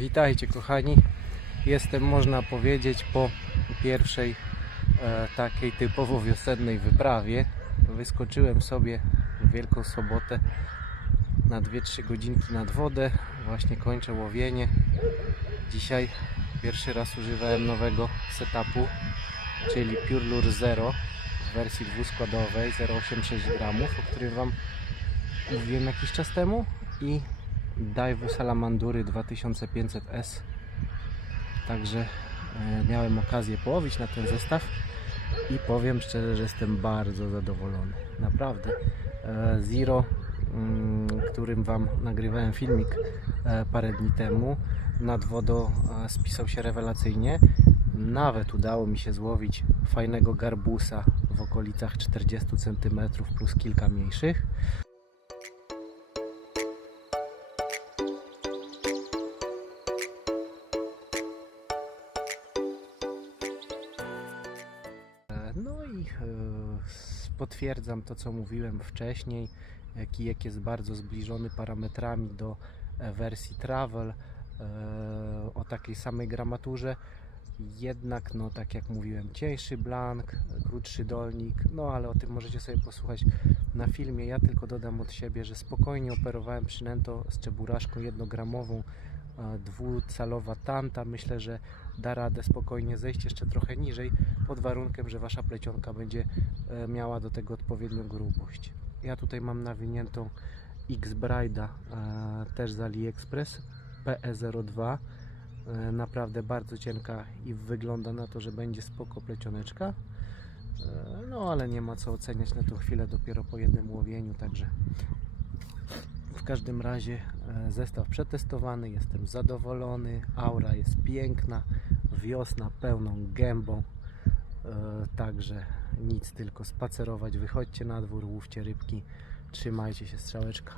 Witajcie kochani. Jestem, można powiedzieć, po pierwszej e, takiej typowo wiosennej wyprawie. Wyskoczyłem sobie w Wielką Sobotę na 2-3 godzinki nad wodę. Właśnie kończę łowienie. Dzisiaj pierwszy raz używałem nowego setupu, czyli Pure Lure Zero w wersji dwuskładowej 0,86 gramów, o którym Wam mówiłem jakiś czas temu i Dive Salamandury 2500S także e, miałem okazję połowić na ten zestaw i powiem szczerze, że jestem bardzo zadowolony. Naprawdę. E, Zero, mm, którym Wam nagrywałem filmik e, parę dni temu. Nad wodą spisał się rewelacyjnie. Nawet udało mi się złowić fajnego garbusa w okolicach 40 cm plus kilka mniejszych E, potwierdzam to, co mówiłem wcześniej. Kijek jest bardzo zbliżony parametrami do e, wersji Travel e, o takiej samej gramaturze. Jednak, no tak jak mówiłem, cieńszy blank, krótszy dolnik, no ale o tym możecie sobie posłuchać na filmie. Ja tylko dodam od siebie, że spokojnie operowałem przynęto z czeburaszką jednogramową, dwucalowa tanta. Myślę, że da radę spokojnie zejść jeszcze trochę niżej, pod warunkiem, że wasza plecionka będzie e, miała do tego odpowiednią grubość. Ja tutaj mam nawiniętą X Brida e, też z AliExpress PE02 e, naprawdę bardzo cienka i wygląda na to, że będzie spoko plecioneczka no ale nie ma co oceniać na tą chwilę dopiero po jednym łowieniu także w każdym razie e, zestaw przetestowany, jestem zadowolony, aura jest piękna, wiosna pełną gębą, e, także nic tylko spacerować, wychodźcie na dwór, łówcie rybki, trzymajcie się strzałeczka.